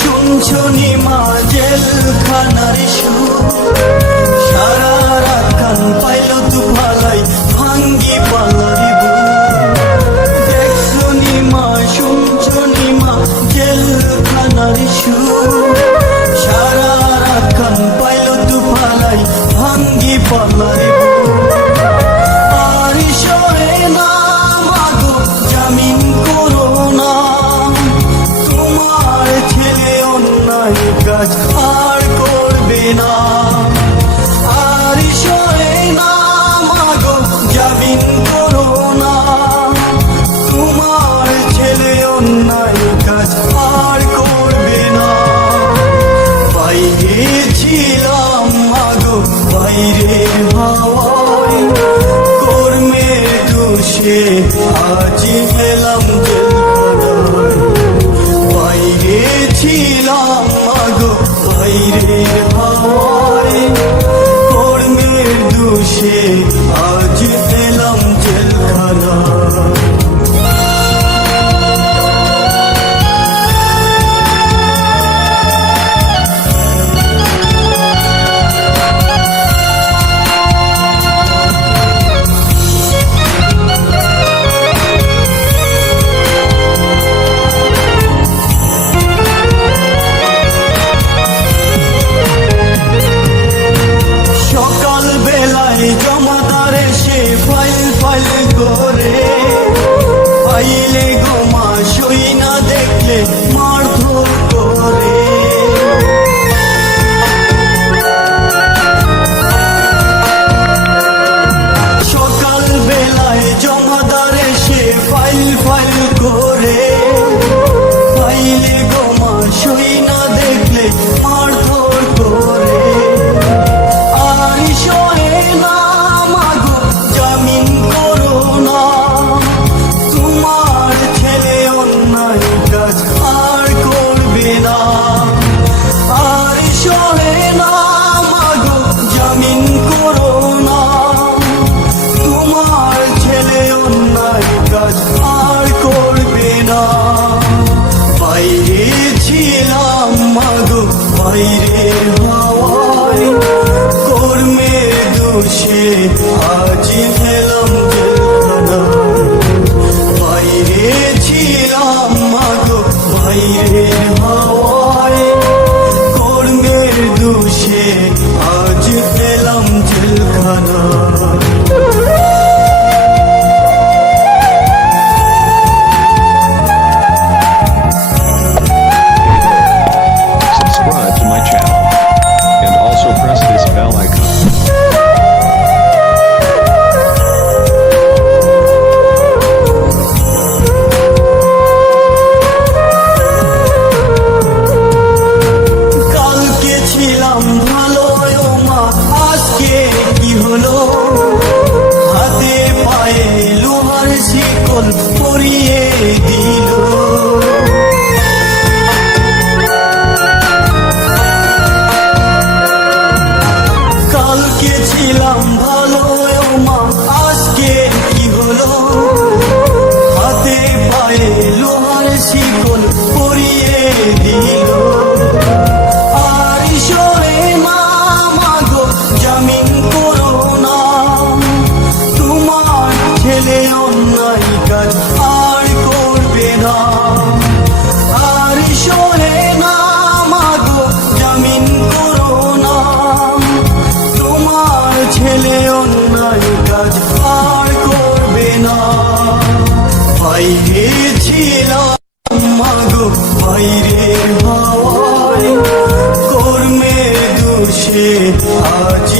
শুনছনি মা জেলখানার সুর, সারা রাত কান পাইল তু ভালাই ভাঙ্গি পালারি দেখছনি মা শুনছনি মা জেলখানার সুর, সারা রাত কান পাইল তু ভালাই ভাঙ্গি পালারি আর সরে না মাগো জামিন করো না, তোমার ছেলে অন্যায় কাজ আর করবে না। আর সরে না মাগো জামিন করো না, তোমার ছেলে অন্যায় কাজ আর করবে না। বাইরে ছিলাম মাগো বাইরের হাওয়ায়, কর্মের দোষে আজ এলাম জেলখানায়। বাইরে ছিলাম মাগো বাইরের হাওয়ায়, কর্মের দোষে আজ এলাম জেলখানায়। জমাদার এসে ফাইল ফাইল করে, ফাইলে গোমা সই না দেখলে মারধর করে। সকাল বেলায় জমাদার এসে ফাইল ফাইল করে, ফাইলে গোমা সই না দেখলে মারধর করে। আর সরে না মাগো জামিন করো না, তোমার ছেলে অন্যায় কাজ আর করবে না। আর সরে না মাগো জামিন করো না, তোমার ছেলে অন্যায় কাজ আর করবে না। বাইরে ছিলাম মাগো বাইরের হাওয়ায়, কর্মের দোষে আজ এলাম জেলখানায়। বাইরে ছিলাম মাগো বাইরের হাওয়ায়, কর্মের দোষে আজ এলাম জেলখানায়। Subscribe to my channel and also press this bell icon. কালকে ছিলাম ভালো ও মা, আজকে কি হলো? হাতে পায়ে লোহার শিকল পরিয়ে দিল। কালকে ছিলাম ভালো ও মা, আজকে কি হলো? হাতে পায়ে লোহার শিকল পরিয়ে দিল। আর সরে না মাগো জামিন করো না, তোমার ছেলে অন্যায় কাজ আর করবে না। আর সরে না মাগো জামিন করো না, তোমার ছেলে অন্যায় কাজ আর করবে না। বাইরে ছিলাম মাগো বাইরের হাওয়ায়, কর্মের দোষে আজ